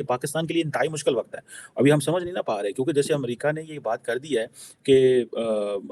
ये पाकिस्तान के लिए इंतहाई मुश्किल वक्त है। अभी हम समझ नहीं ना पा रहे, क्योंकि जैसे अमेरिका ने ये बात कर दी है कि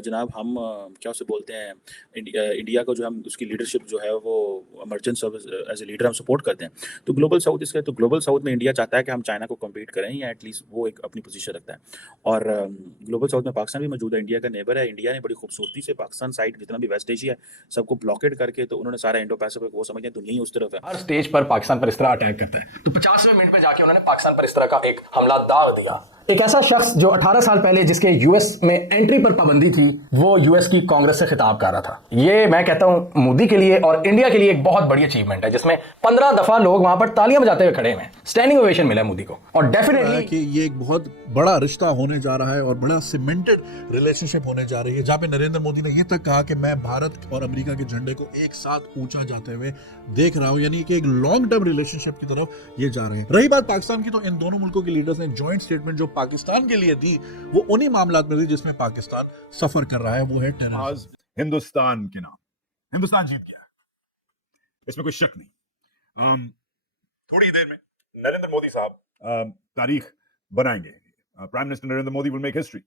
जनाब हम क्या उसे बोलते हैं, इंडिया को जो हम उसकी लीडरशिप जो है वो emergent service as a leader हम सपोर्ट करते हैं। तो ग्लोबल साउथ इसका, तो ग्लोबल साउथ में इंडिया चाहता है कि हम चाइना को कम्पीट करें, या एटलीस्ट वो एक अपनी पोजीशन रखता है। और ग्लोबल साउथ में पाकिस्तान भी मौजूद है, इंडिया का नेबर है। इंडिया ने बड़ी खूबसूरती से पाकिस्तान साइड जितना भी वेस्ट एशिया है सबको ब्लॉकेड करके, तो उन्होंने सारा इंडो पैसिफिक, वो समझते हैं दुनिया ही उस तरफ है। हर स्टेज पर पाकिस्तान पर इस तरह अटैक करता है, तो 50वें मिनट में जाके उन्होंने पाकिस्तान पर इस तरह का एक हमला दाग दिया। एक ऐसा शख्स जो 18 साल पहले जिसके यूएस में एंट्री पर पाबंदी थी, वो यूएस की कांग्रेस से खिताब कर रहा था। ये मैं कहता हूं मोदी के लिए और इंडिया के लिए एक बहुत बड़ी अचीवमेंट है, जिसमें 15 दफा लोग वहां पर तालियां बजाते हुए खड़े हुए हैं। स्टैंडिंग ओवेशन मिला मोदी को, और डेफिनेटली कि ये एक बहुत बड़ा रिश्ता होने जा रहा है और बड़ा सीमेंटेड रिलेशनशिप होने जा रही है, जहां पे नरेंद्र मोदी ने ये तक कहा कि मैं भारत और अमेरिका के झंडे को एक साथ ऊंचा जाते हुए देख रहा हूं, यानी कि एक लॉन्ग टर्म रिलेशनशिप की तरफ ये जा रहे हैं। रही बात पाकिस्तान की, तो इन दोनों मुल्कों के लीडर्स ने जॉइंट स्टेटमेंट जो पाकिस्तान के लिए दी, वो उन्हीं मामलात में दी जिसमें पाकिस्तान सफर कर रहा है, वो है टेररिज्म। हिंदुस्तान के नाम, हिंदुस्तान जीत गया, इसमें कोई शक नहीं। थोड़ी देर में नरेंद्र मोदी साहब तारीख बनाएंगे। Prime minister Narendra Modi will make history.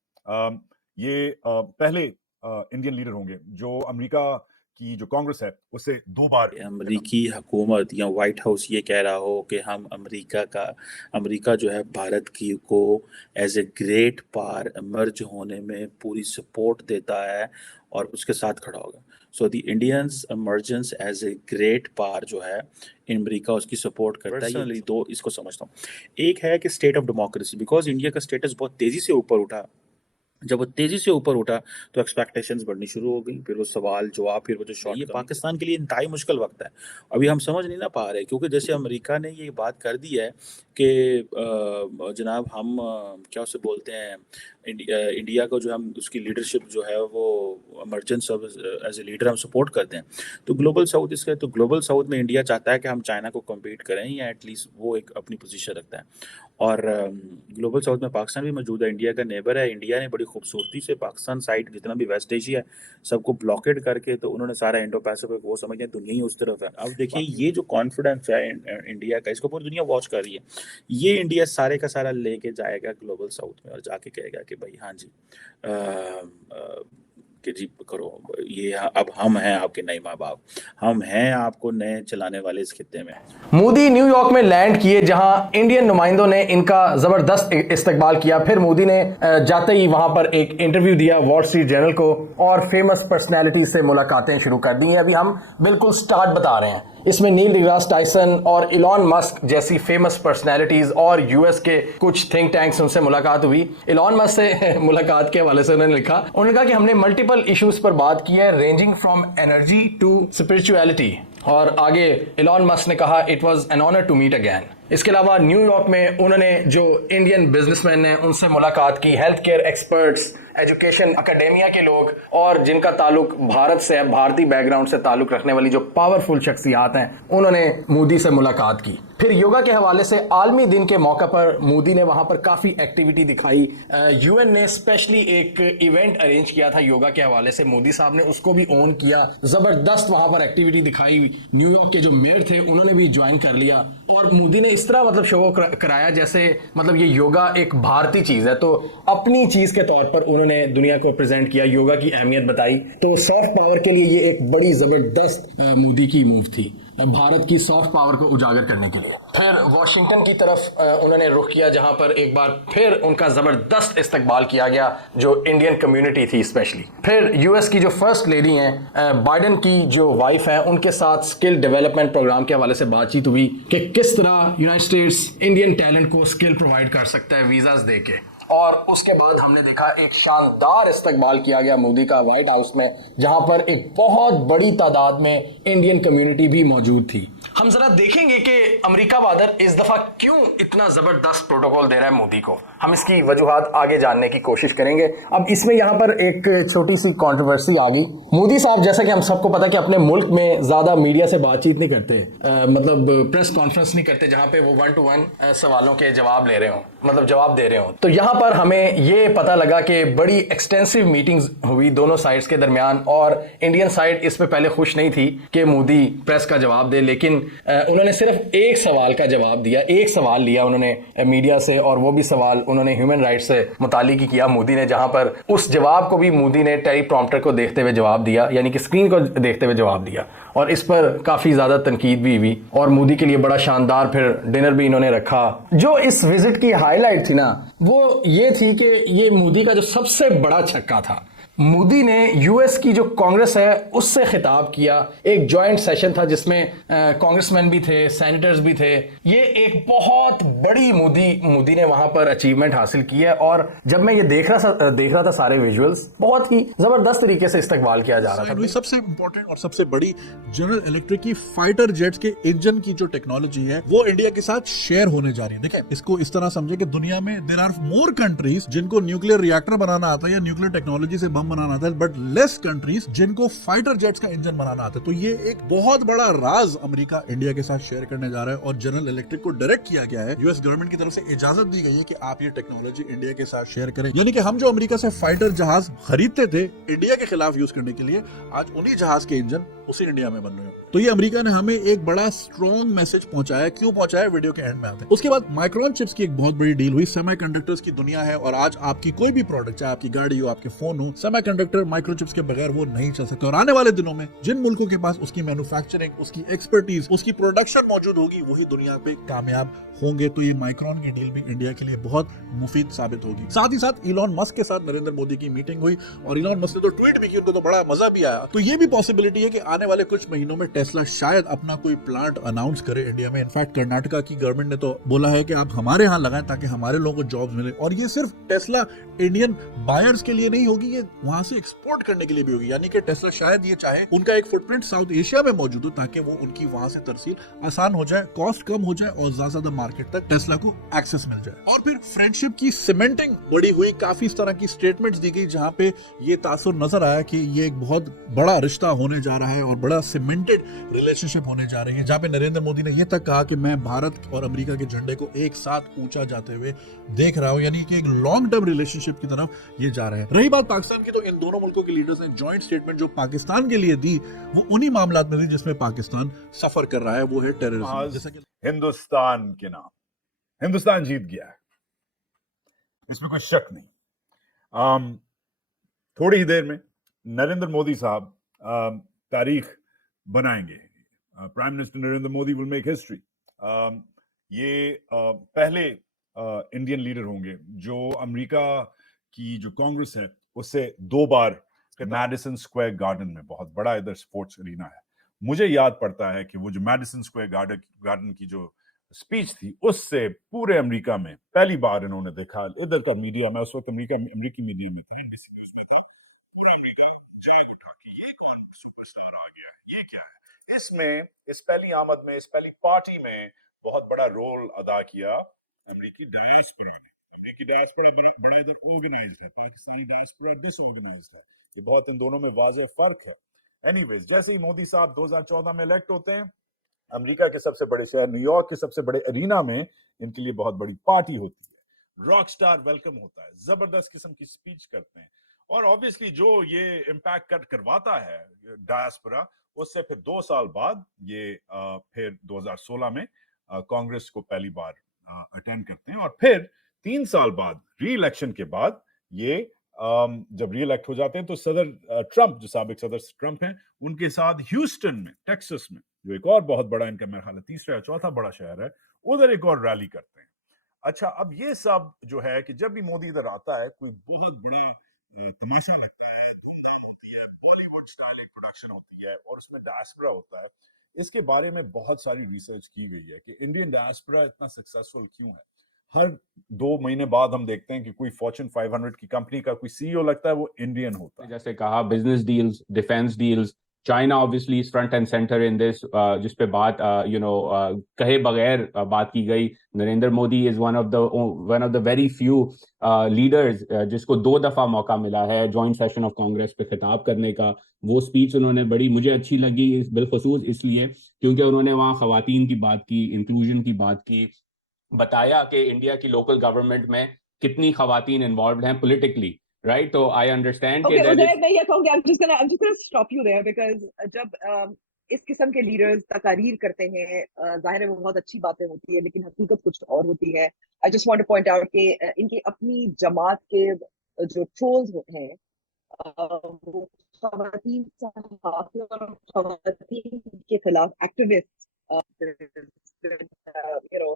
ये पहले इंडियन लीडर होंगे जो अमेरिका की जो कांग्रेस है उससे 2 बार अमेरिकी हुकूमत या व्हाइट हाउस ये कह रहा हो कि हम अमेरिका जो है भारत की को as a great power emerge होने में पूरी सपोर्ट देता है और उसके साथ खड़ा होगा। So the Indians emergence as a great power जो है अमेरिका उसकी सपोर्ट करता है। पर्सनली दो इसको समझता हूँ। एक है कि state of democracy, because India का स्टेटस बहुत तेजी से ऊपर उठा। जब वो तेजी से ऊपर उठा तो एक्सपेक्टेशंस बढ़नी शुरू हो गई, फिर वो सवाल जवाब, फिर वो जो शॉर्ट, ये पाकिस्तान के लिए इंतहाई मुश्किल वक्त है। अभी हम समझ नहीं ना पा रहे, क्योंकि जैसे अमेरिका ने ये बात कर दी है कि जनाब हम क्या उसे बोलते हैं, इंडिया को जो हम उसकी लीडरशिप जो है वो emergent service as a leader हम सपोर्ट करते हैं। तो ग्लोबल साउथ इसका, तो ग्लोबल साउथ में इंडिया चाहता है कि हम चाइना को कम्पीट करें, या एटलीस्ट वो एक अपनी पोजीशन रखता है। और ग्लोबल साउथ में पाकिस्तान भी मौजूद है, इंडिया का नेबर है। इंडिया ने बड़ी खूबसूरती से पाकिस्तान साइड जितना भी वेस्ट एशिया है सबको ब्लॉकेड करके, तो उन्होंने सारा इंडो पैसिफिक, वो समझते हैं दुनिया ही उस तरफ है। अब देखिए ये जो कॉन्फिडेंस है इंडिया का, इसको पूरी दुनिया वॉच कर रही है। ये इंडिया सारे का सारा लेके जाएगा ग्लोबल साउथ में और जाके कहेगा कि भाई हाँ जी कि जी करो ये, अब हम हैं आपके नए माँ बाप, हम हैं आपको नए चलाने वाले इस खित्ते में। मोदी न्यूयॉर्क में लैंड किए, जहां इंडियन नुमाइंदों ने इनका जबरदस्त इस्तकबाल किया। फिर मोदी ने जाते ही वहां पर एक इंटरव्यू दिया वॉल स्ट्रीट जर्नल को, और फेमस पर्सनैलिटी से मुलाकातें शुरू कर दी हैं। अभी हम बिल्कुल स्टार्ट बता रहे हैं। इसमें नील डिग्रास टाइसन और इलॉन मस्क जैसी फेमस पर्सनैलिटीज और यूएस के कुछ थिंक टैंक्स, उनसे मुलाकात हुई। इलॉन मस्क से मुलाकात के हवाले से उन्होंने लिखा, उन्होंने कहा कि हमने मल्टीपल इश्यूज पर बात की है, ranging from energy to spirituality. और आगे इलॉन मस्क ने कहा, it was an honour to meet again. इसके अलावा न्यूयॉर्क में उन्होंने जो इंडियन बिजनेसमैन हैं उनसे मुलाकात की, health care experts, education Academia के लोग, और जिनका ताल्लुक भारत से है, भारतीय बैकग्राउंड से ताल्लुक रखने वाली जो पावरफुल शख्सियात हैं, उन्होंने मोदी से मुलाकात की। फिर योगा के हवाले से आलमी दिन के मौके पर मोदी ने वहां पर काफी एक्टिविटी दिखाई। यूएन ने स्पेशली एक इवेंट अरेंज किया था योगा के हवाले से, मोदी साहब ने उसको भी ऑन किया, जबरदस्त वहां पर एक्टिविटी दिखाई। न्यूयॉर्क के जो मेयर थे उन्होंने भी ज्वाइन कर लिया, और मोदी ने इस तरह मतलब शो कराया जैसे मतलब ये योगा एक भारतीय चीज है, तो अपनी चीज के तौर पर उन्होंने दुनिया को प्रेजेंट किया, योगा की अहमियत बताई। तो सॉफ्ट पावर के लिए ये एक बड़ी जबरदस्त मोदी की मूव थी, भारत की सॉफ्ट पावर को उजागर करने के लिए। फिर वॉशिंगटन की तरफ उन्होंने रुख किया, जहां पर एक बार फिर उनका जबरदस्त इस्तकबाल किया गया, जो इंडियन कम्युनिटी थी स्पेशली। फिर यूएस की जो फर्स्ट लेडी हैं, बाइडेन की जो वाइफ है, उनके साथ स्किल डेवलपमेंट प्रोग्राम के हवाले से बातचीत हुई कि किस तरह यूनाइटेड स्टेट्स इंडियन टैलेंट को स्किल प्रोवाइड कर सकता है वीजास देके। और उसके बाद हमने देखा एक शानदार इस्तकबाल किया गया मोदी का व्हाइट हाउस में, जहां पर एक बहुत बड़ी तादाद में इंडियन कम्युनिटी भी मौजूद थी। हम जरा देखेंगे कि अमेरिका बादर इस दफा क्यों इतना जबरदस्त प्रोटोकॉल दे रहा है मोदी को। हम इसकी वजूहात आगे जानने की कोशिश करेंगे। अब इसमें यहाँ पर एक छोटी सी कंट्रोवर्सी आ गई। मोदी साहब, जैसा कि हम सबको पता है कि अपने मुल्क में ज्यादा मीडिया से बातचीत नहीं करते, मतलब प्रेस कॉन्फ्रेंस नहीं करते जहां पे वो 1 to 1 सवालों के जवाब ले रहे हो, मतलब जवाब दे रहे हो। तो यहाँ पर हमें ये पता लगा कि बड़ी एक्सटेंसिव मीटिंग्स हुई दोनों साइड्स के दरमियान, और इंडियन साइड इस पे पहले खुश नहीं थी कि मोदी प्रेस का जवाब दे, लेकिन उन्होंने सिर्फ एक सवाल का जवाब दिया, एक सवाल लिया उन्होंने मीडिया से, और वो भी सवाल उन्होंने ह्यूमन राइट्स से मुतालिक ही किया मोदी ने, जहां पर उस जवाब को भी मोदी ने टेलीप्रॉम्प्टर को देखते हुए जवाब दिया, यानी कि स्क्रीन को देखते हुए जवाब दिया, और इस पर काफ़ी ज़्यादा तनकीद भी हुई, और मोदी के लिए बड़ा शानदार फिर डिनर भी इन्होंने रखा। जो इस विजिट की हाईलाइट थी ना, वो ये थी कि ये मोदी का जो सबसे बड़ा छक्का था, मोदी ने यूएस की जो कांग्रेस है उससे खिताब किया। एक जॉइंट सेशन था जिसमें कांग्रेसमैन भी थे, सेनेटर्स भी थे। ये एक बहुत बड़ी मोदी ने वहां पर अचीवमेंट हासिल की है, और जब मैं ये देख रहा था सारे विजुअल्स, बहुत ही जबरदस्त तरीके से इस्तेमाल किया जा रहा था। सबसे इंपॉर्टेंट और सबसे बड़ी, जनरल इलेक्ट्रिक की फाइटर जेट्स के इंजन की जो टेक्नोलॉजी है वो इंडिया के साथ शेयर होने जा रही है। देखिए, इसको इस तरह समझे कि दुनिया में देयर आर मोर कंट्रीज जिनको न्यूक्लियर रिएक्टर बनाना आता है या न्यूक्लियर टेक्नोलॉजी से बनाना आता है, बट लेस कंट्रीज जिनको फाइटर जेट्स का इंजन बनाना आता है। तो ये एक बहुत बड़ा राज अमेरिका इंडिया के साथ शेयर करने जा रहा है, और जनरल इलेक्ट्रिक को डायरेक्ट किया गया है, यूएस गवर्नमेंट की तरफ से इजाजत दी गई है कि आप ये टेक्नोलॉजी इंडिया के साथ शेयर करें। यानी कि हम जो अमेरिका से फाइटर जहाज खरीदते थे इंडिया के खिलाफ यूज करने के लिए, आज उन्हीं जहाज के इंजन उसी इंडिया में बन रहे हैं। तो ये अमेरिका ने हमें एक बड़ा स्ट्रॉन्ग मैसेज पहुंचाया। क्यों पहुंचाया, वीडियो के एंड में आते हैं। उसके बाद माइक्रोन चिप्स की एक बहुत बड़ी डील हुई। सेमीकंडक्टर्स की दुनिया है, और आज आपकी कोई भी प्रोडक्ट, चाहे आपकी गाड़ी हो, आपके फोन हो, सेमीकंडक्टर माइक्रोचिप्स के बगैर वो नहीं चल सकते। और आने वाले दिनों में जिन मुल्कों के पास उसकी मैन्युफैक्चरिंग, उसकी एक्सपर्टीज, उसकी प्रोडक्शन मौजूद होगी, वही दुनिया पे कामयाब होंगे। तो ये माइक्रोन की डील भी इंडिया के लिए बहुत मुफीद साबित होगी। साथ ही साथ इलॉन मस्क के साथ नरेंद्र मोदी की मीटिंग हुई, और इलॉन मस्क ने तो ट्वीट भी की, उनको तो बड़ा मजा भी आया। तो ये भी पॉसिबिलिटी है कि आने वाले कुछ महीनों में टेस्ला शायद अपना कोई प्लांट अनाउंस करे इंडिया में। इनफैक्ट कर्नाटका की गवर्नमेंट ने तो बोला है कि आप हमारे यहाँ लगाएं ताकि हमारे लोगों को जॉब्स मिले। और ये सिर्फ टेस्ला इंडियन बायर्स के लिए नहीं होगी, ये वहां से एक्सपोर्ट करने के लिए भी होगी। यानी कि टेस्ला शायद ये चाहे उनका एक फुटप्रिंट साउथ एशिया में मौजूद हो, ताकि वो उनकी वहां से तरसील आसान हो जाए, कॉस्ट कम हो जाए, और ज्यादा मार्केट तक टेस्ला को एक्सेस मिल जाए। और फिर फ्रेंडशिप की सीमेंटिंग बड़ी हुई, काफी इस तरह की स्टेटमेंट्स दी गई, जहां पे ये तासुर नजर आया कि ये एक बहुत बड़ा रिश्ता होने जा रहा है और बड़ा सीमेंटेड रिलेशनशिप होने जा रही है, जहां पे नरेंद्र मोदी ने यह तक कहा कि मैं भारत और अमेरिका के झंडे को एक साथ ऊंचा जाते हुए देख रहा हूं। यानी कि एक लॉन्ग टर्म रिलेशनशिप की तरफ ये जा रहे हैं। रही बात पाकिस्तान की, तो इन दोनों मुल्कों के लीडर्स ने जॉइंट स्टेटमेंट जो पाकिस्तान के लिए दी, वो उन्हीं मामलात में दी जिसमें पाकिस्तान सफर कर रहा है, वो है टेररिज्म। जैसा कि हिंदुस्तान के नाम, हिंदुस्तान जीत गया है, इसमें कोई शक नहीं। थोड़ी ही देर में नरेंद्र मोदी साहब तारीख बनाएंगे। Prime minister Narendra Modi will make history. ये पहले इंडियन लीडर होंगे जो अमेरिका की जो कांग्रेस है उससे 2 बार मैडिसन स्क्वायर गार्डन में, बहुत बड़ा इधर स्पोर्ट्स एरिना है, मुझे याद पड़ता है कि वो जो मैडिसन स्क्वायर गार्डन की जो स्पीच थी, उससे पूरे अमेरिका में पहली बार इन्होंने देखा, इधर का मीडिया में, उस वक्त अमेरिकी मीडिया में था, NBC न्यूज़ में था, पूरा अमेरिका जाग उठा कि ये कौन सुपरस्टार आ गया है, ये क्या है। इसमें इस पहली आमद में, इस पहली पार्टी में बहुत बड़ा रोल अदा किया अमेरिकी डायस्पोरा ने। अमेरिकी डायस्पोरा बड़ा इधर ऑर्गेनाइज्ड है, पाकिस्तानी डायस्पोरा डिसऑर्गेनाइज्ड है। ये बहुत इन दोनों में वाज़ेह फर्क है। एनीवेज, जैसे ही मोदी साहब 2014 में इलेक्ट होते हैं, अमेरिका के सबसे बड़े शहर न्यूयॉर्क के सबसे बड़े एरिना में इनके लिए बहुत बड़ी पार्टी होती है, रॉक स्टार वेलकम होता है, जबरदस्त किस्म की स्पीच करते हैं, और ऑब्वियसली जो ये इम्पैक्ट करवाता है डायस्पोरा, उससे फिर 2 साल बाद ये फिर 2016 में कांग्रेस को पहली बार अटेंड करते हैं, और फिर 3 साल बाद री इलेक्शन के बाद ये जब री इलेक्ट हो जाते हैं तो सदर ट्रंप, जो साबिक सदर ट्रंप हैं, उनके साथ ह्यूस्टन में, टेक्सास में, जो एक और बहुत बड़ा इनका मेरा ख्याल है तीसरा या चौथा बड़ा शहर है, उधर एक और रैली करते हैं। अच्छा, अब ये सब जो है कि जब भी मोदी इधर आता है, कोई बहुत बड़ा तमाशा लगता है, धूमधाम होती है, बॉलीवुड स्टाइल एक प्रोडक्शन होती है, और उसमें डायस्पोरा होता है। इसके बारे में बहुत सारी रिसर्च की गई है कि इंडियन डायस्पोरा इतना सक्सेसफुल क्यों है। हर 2 महीने बाद हम देखते हैं कि कोई फॉर्च्यून 500 की कंपनी का कोई सीईओ लगता है वो इंडियन होता है। जैसे कहा, business deals, defence deals, China obviously is front end centre in this, जिस पे बात कहे बगैर बात की गई। Narendra Modi is one of the very few leaders जिसको 2 दफा मौका मिला है जॉइंट सेशन ऑफ कांग्रेस पे खिताब करने का। वो स्पीच उन्होंने बड़ी मुझे अच्छी लगी, बिलखुसूस इसलिए क्योंकि उन्होंने वहाँ खवातीन की बात की, इंक्लूजन की बात की, बताया कि इंडिया की लोकल गवर्नमेंट में कितनी खवातीन इन्वॉल्व हैं politically, right? So I understand Okay, that Uday, मैं ये कहूँगी, I'm just gonna stop you there because जब इस किस्म के लीडर्स तकारीर करते हैं, जाहिर है वो बहुत अच्छी बातें होती है, लेकिन हकीकत कुछ और होती है। I just want two point out कि इनकी अपनी जमात के जो ट्रोल्स हैं, वो खवातीन सहाफ़ी और खवातीन के खिलाफ activist, you know,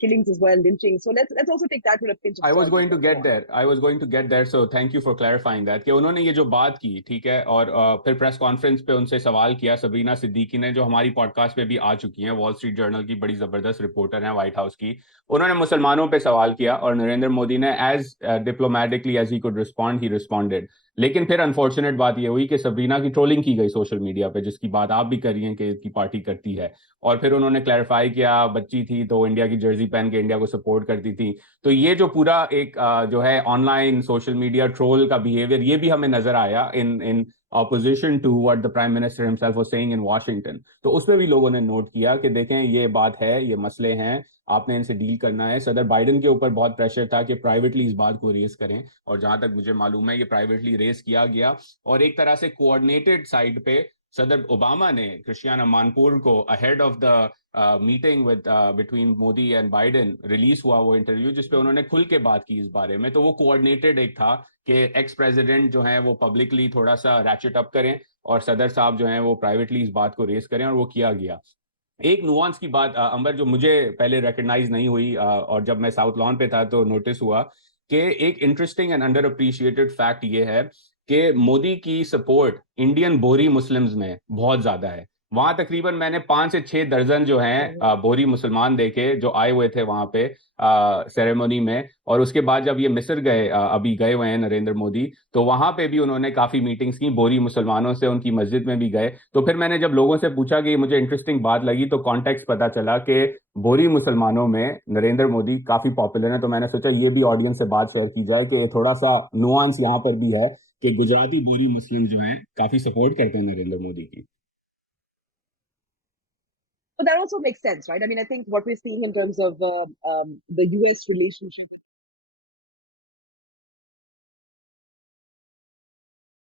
killings as well, lynching. So let's also take that with a pinch of I was salt. going to get there. I was going to get there. So thank you for clarifying that. कि उन्होंने ये जो बात की, ठीक है, और फिर प्रेस कॉन्फ्रेंस पे उनसे सवाल किया सबरीना सिद्दीकी ने, जो हमारी पॉडकास्ट पे भी आ चुकी हैं, वॉल स्ट्रीट जर्नल की बड़ी जबरदस्त रिपोर्टर हैं व्हाइट हाउस की। उन्होंने मुसलमानों पे सवाल किया और नरेंद्र मोदी ने as diplomatically as he could respond, he responded. लेकिन फिर अनफॉर्चुनेट बात यह हुई कि सबरीना की ट्रोलिंग की गई सोशल मीडिया पे, जिसकी बात आप भी कर रही हैं कि इसकी पार्टी करती है। और फिर उन्होंने क्लैरिफाई किया, बच्ची थी तो इंडिया की जर्सी पहन के इंडिया को सपोर्ट करती थी। तो ये जो पूरा एक जो है ऑनलाइन सोशल मीडिया ट्रोल का बिहेवियर, ये भी हमें नजर आया in opposition to what the prime minister himself was saying in Washington. तो उसमें भी लोगों ने नोट किया कि देखें ये बात है, ये मसले हैं, आपने इनसे डील करना है। सदर बाइडेन के ऊपर बहुत प्रेशर था कि प्राइवेटली इस बात को रेस करें, और जहां तक मुझे मालूम है ये प्राइवेटली रेस किया गया। और एक तरह से कोऑर्डिनेटेड साइड पे सदर ओबामा ने क्रिस्टियाना मानपुर को ahead of the meeting with between Modi and Biden release हुआ वो इंटरव्यू, जिसपे उन्होंने खुल के बात की इस बारे में। तो वो कोऑर्डिनेटेड एक था कि एक्स प्रेसिडेंट जो है वो पब्लिकली थोड़ा सा रैचेट अप करें और सदर साहब जो हैं वो प्राइवेटली इस बात को रेस करें, और वो किया गया। एक नुआंस की बात अंबर जो मुझे पहले रिकग्नाइज नहीं हुई, और जब मैं साउथ लॉन पे था तो नोटिस हुआ कि एक interesting and under appreciated fact ये है कि मोदी की सपोर्ट इंडियन बोरी मुस्लिम्स में बहुत ज्यादा है। वहां तकरीबन मैंने 5 से 6 दर्जन जो हैं बोरी मुसलमान देखे जो आए हुए थे वहां पे सेरेमनी में। और उसके बाद जब ये मिस्र गए, अभी गए हुए हैं नरेंद्र मोदी, तो वहां पे भी उन्होंने काफी मीटिंग्स की बोरी मुसलमानों से, उनकी मस्जिद में भी गए। तो फिर मैंने जब लोगों से पूछा कि मुझे इंटरेस्टिंग बात लगी, तो कॉन्टेक्स्ट पता चला कि बोरी मुसलमानों में नरेंद्र मोदी काफी पॉपुलर है। तो मैंने सोचा ये भी ऑडियंस से बात शेयर की जाए कि थोड़ा सा नुआंस यहाँ पर भी है कि गुजराती बोरी मुस्लिम जो हैं काफी सपोर्ट करते हैं नरेंद्र मोदी की। But that also makes sense, right? I mean, I think what we're seeing in terms of the US relationship